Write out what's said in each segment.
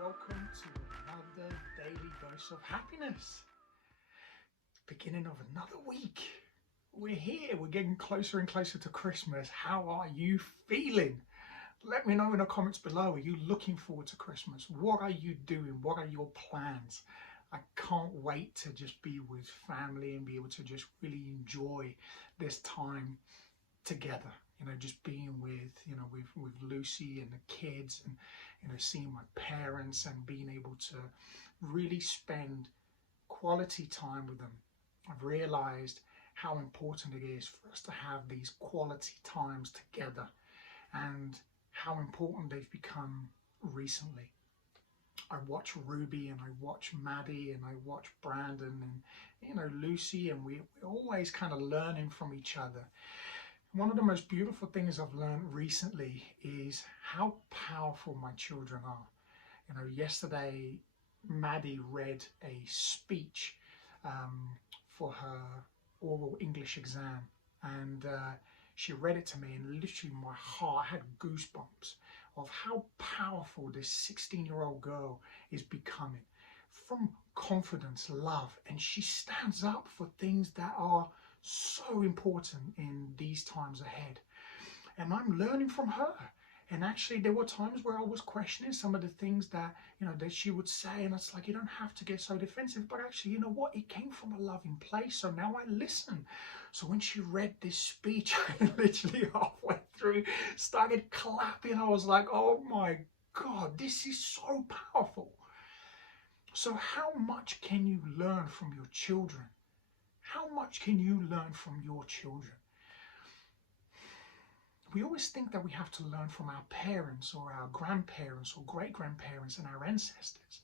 welcome to another daily dose of happiness. Beginning of another week. We're here, we're getting closer and closer to Christmas. How are you feeling? Let me know in the comments below. Are you looking forward to Christmas? What are you doing? What are your plans? I can't wait to just be with family and be able to just really enjoy this time together. Just being with Lucy and the kids, and seeing my parents and being able to really spend quality time with them. I've realized how important it is for us to have these quality times together, and how important they've become recently. I watch Ruby and I watch Maddie and I watch Brandon and Lucy, and we're always kind of learning from each other. One of the most beautiful things I've learned recently is how powerful my children are. Yesterday Maddie read a speech for her oral English exam, and she read it to me, and literally my heart had goosebumps of how powerful this 16-year-old girl is becoming, from confidence, love, and she stands up for things that are so important in these times ahead. And I'm learning from her. And actually there were times where I was questioning some of the things that that she would say, and it's like, you don't have to get so defensive, but actually, you know what, it came from a loving place, so now I listen. So when she read this speech, I literally halfway through started clapping. I was like, oh my God, this is so powerful. So how much can you learn from your children? How much can you learn from your children? We always think that we have to learn from our parents or our grandparents or great-grandparents and our ancestors.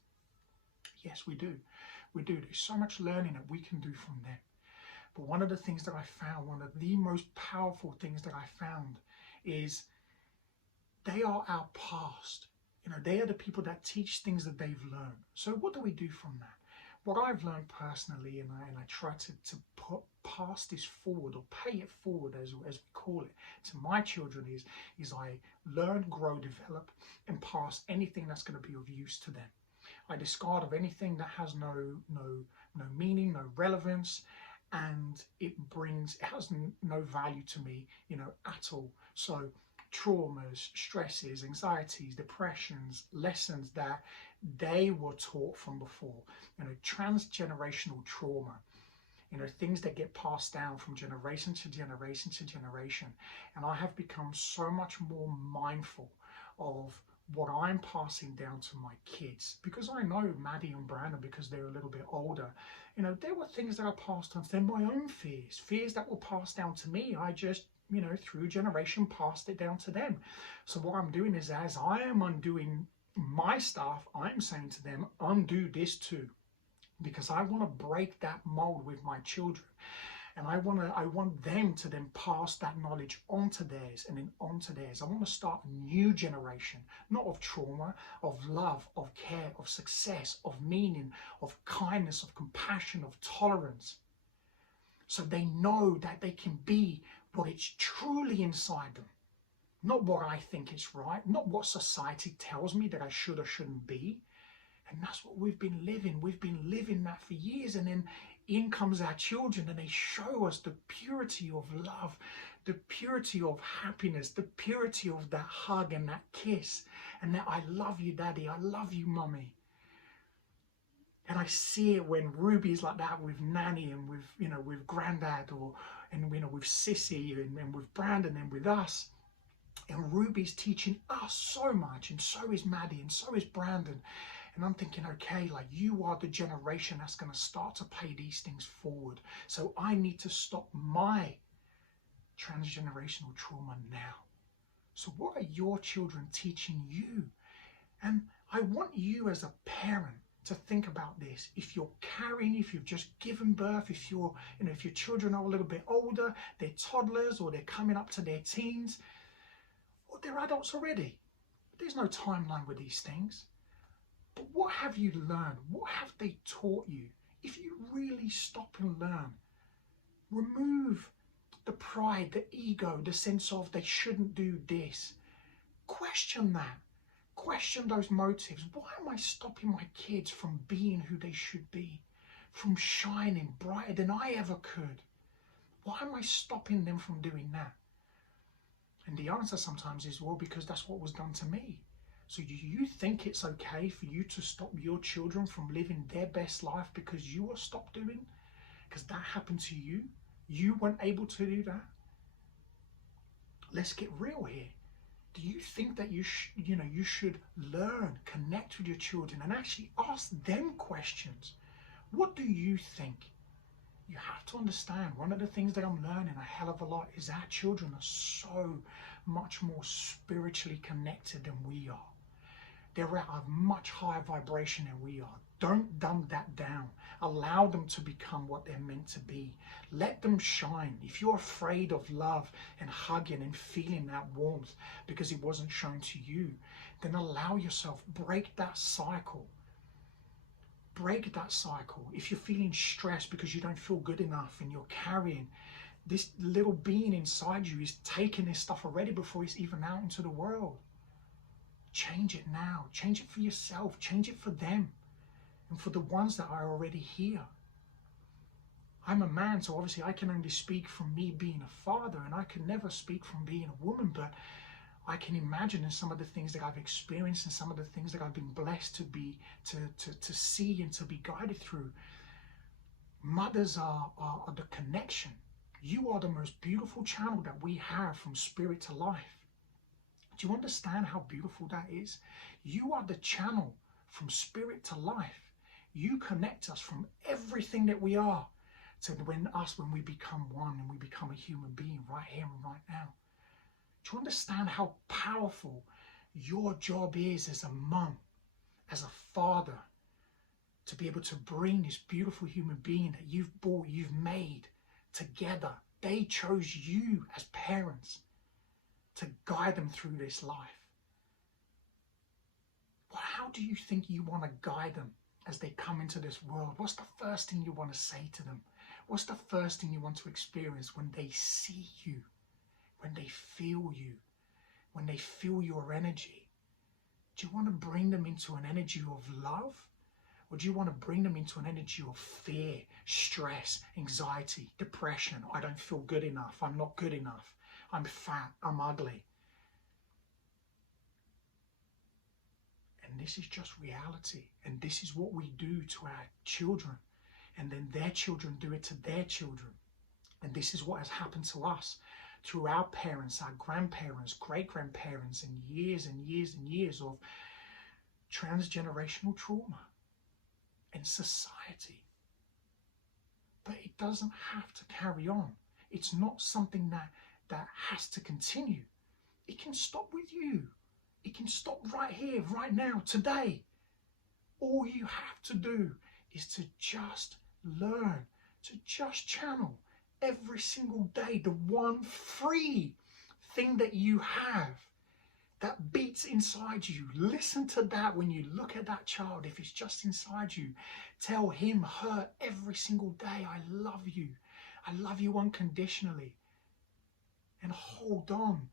Yes, we do. We do. There's so much learning that we can do from them. But one of the things that I found, one of the most powerful things that I found, is they are our past. They are the people that teach things that they've learned. So what do we do from that? What I've learned personally, and I try to pass this forward, or pay it forward as we call it, to my children, is I learn, grow, develop, and pass anything that's going to be of use to them. I discard of anything that has no meaning, no relevance, and it has no value to me, at all. So traumas, stresses, anxieties, depressions, lessons that they were taught from before, transgenerational trauma, things that get passed down from generation to generation to generation. And I have become so much more mindful of what I'm passing down to my kids, because I know Maddie and Brandon, because they're a little bit older, there were things that I passed on to them, my own fears that were passed down to me. I just through generation passed it down to them. So what I'm doing is, as I am undoing my stuff, I'm saying to them, undo this too, because I want to break that mold with my children, and I want them to then pass that knowledge onto theirs, and then onto theirs. I want to start a new generation, not of trauma, of love, of care, of success, of meaning, of kindness, of compassion, of tolerance, so they know that they can be what it's truly inside them. Not what I think is right, not what society tells me that I should or shouldn't be. And that's what we've been living. We've been living that for years, and then in comes our children, and they show us the purity of love, the purity of happiness, the purity of that hug and that kiss, and that I love you, Daddy, I love you, Mummy. And I see it when Ruby's like that with Nanny, and with Granddad, and with Sissy, and with Brandon, and with us. And Ruby's teaching us so much, and so is Maddie, and so is Brandon. And I'm thinking, okay, like, you are the generation that's going to start to pay these things forward. So I need to stop my transgenerational trauma now. So what are your children teaching you? And I want you as a parent to think about this. If you're carrying, if you've just given birth, if your children are a little bit older, they're toddlers, or they're coming up to their teens, or they're adults already. There's no timeline with these things. But what have you learned? What have they taught you? If you really stop and learn, remove the pride, the ego, the sense of they shouldn't do this. Question that. Question those motives. Why am I stopping my kids from being who they should be, from shining brighter than I ever could? Why am I stopping them from doing that? And the answer sometimes is, well, because that's what was done to me. So do you think it's okay for you to stop your children from living their best life because you were stopped doing? Because that happened to you? You weren't able to do that? Let's get real here. Do you think that you should learn, connect with your children and actually ask them questions? What do you think? You have to understand, one of the things that I'm learning a hell of a lot is our children are so much more spiritually connected than we are. They're at a much higher vibration than we are. Don't dumb that down. Allow them to become what they're meant to be. Let them shine. If you're afraid of love and hugging and feeling that warmth because it wasn't shown to you, then allow yourself, break that cycle. Break that cycle. If you're feeling stressed because you don't feel good enough and you're carrying this little being inside you is taking this stuff already before it's even out into the world. Change it now. Change it for yourself. Change it for them and for the ones that are already here. I'm a man, so obviously I can only speak from me being a father, and I can never speak from being a woman, but I can imagine in some of the things that I've experienced and some of the things that I've been blessed to see and to be guided through. Mothers are the connection. You are the most beautiful channel that we have from spirit to life. Do you understand how beautiful that is? You are the channel from spirit to life. You connect us from everything that we are to when we become one and we become a human being right here and right now. Do you understand how powerful your job is as a mum, as a father, to be able to bring this beautiful human being that you've brought, you've made together? They chose you as parents to guide them through this life. Well, how do you think you want to guide them as they come into this world? What's the first thing you want to say to them? What's the first thing you want to experience when they see you, when they feel you, when they feel your energy? Do you want to bring them into an energy of love? Or do you want to bring them into an energy of fear, stress, anxiety, depression? I don't feel good enough. I'm not good enough. I'm fat. I'm ugly. And this is just reality. And this is what we do to our children. And then their children do it to their children. And this is what has happened to us through our parents, our grandparents, great-grandparents, and years and years and years of transgenerational trauma in society. But it doesn't have to carry on. It's not something that has to continue. It can stop with you. It can stop right here, right now, today. All you have to do is to just learn, to just channel every single day the one free thing that you have that beats inside you. Listen to that when you look at that child. If it's just inside you, tell him, her every single day, I love you. I love you unconditionally. And hold on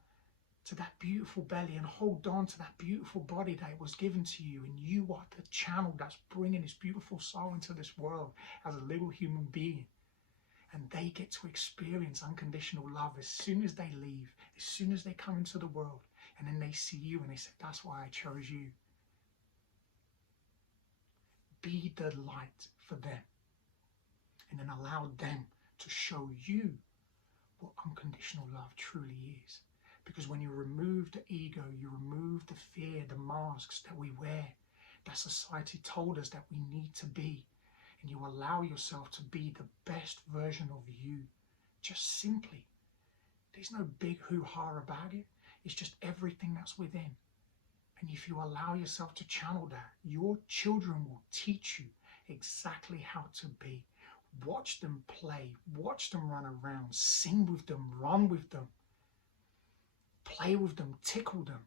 to that beautiful belly and hold on to that beautiful body that was given to you. And you are the channel that's bringing this beautiful soul into this world as a little human being. And they get to experience unconditional love as soon as they leave, as soon as they come into the world. And then they see you and they say, that's why I chose you. Be the light for them. And then allow them to show you what unconditional love truly is. Because when you remove the ego, you remove the fear, the masks that we wear, that society told us that we need to be, and you allow yourself to be the best version of you, just simply. There's no big hoo-ha about it. It's just everything that's within. And if you allow yourself to channel that, your children will teach you exactly how to be. Watch them play, watch them run around, sing with them, run with them, play with them, tickle them.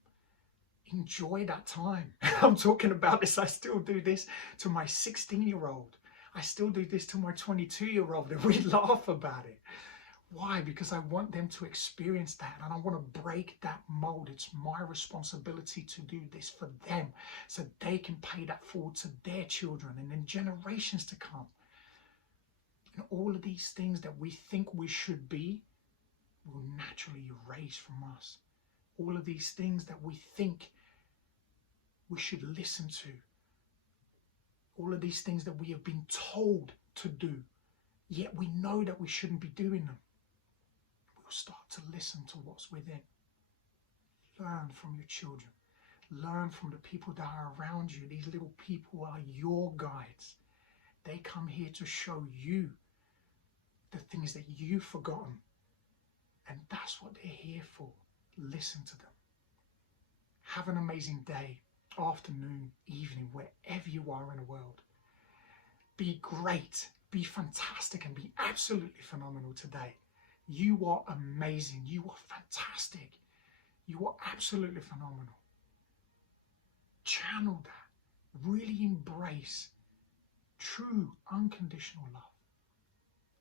Enjoy that time. I'm talking about this. I still do this to my 16-year-old. I still do this to my 22-year-old, and we laugh about it. Why? Because I want them to experience that, and I want to break that mold. It's my responsibility to do this for them so they can pay that forward to their children and then generations to come. And all of these things that we think we should be will naturally erase from us. All of these things that we think we should listen to, all of these things that we have been told to do, yet we know that we shouldn't be doing them, we'll start to listen to what's within. Learn from your children. Learn from the people that are around you. These little people are your guides. They come here to show you the things that you've forgotten. And that's what they're here for. Listen to them. Have an amazing day, afternoon, evening, wherever you are in the world. Be great, be fantastic, and be absolutely phenomenal today. You are amazing. You are fantastic. You are absolutely phenomenal. Channel that. Really embrace true, unconditional love.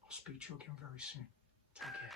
I'll speak to you again very soon. Take care.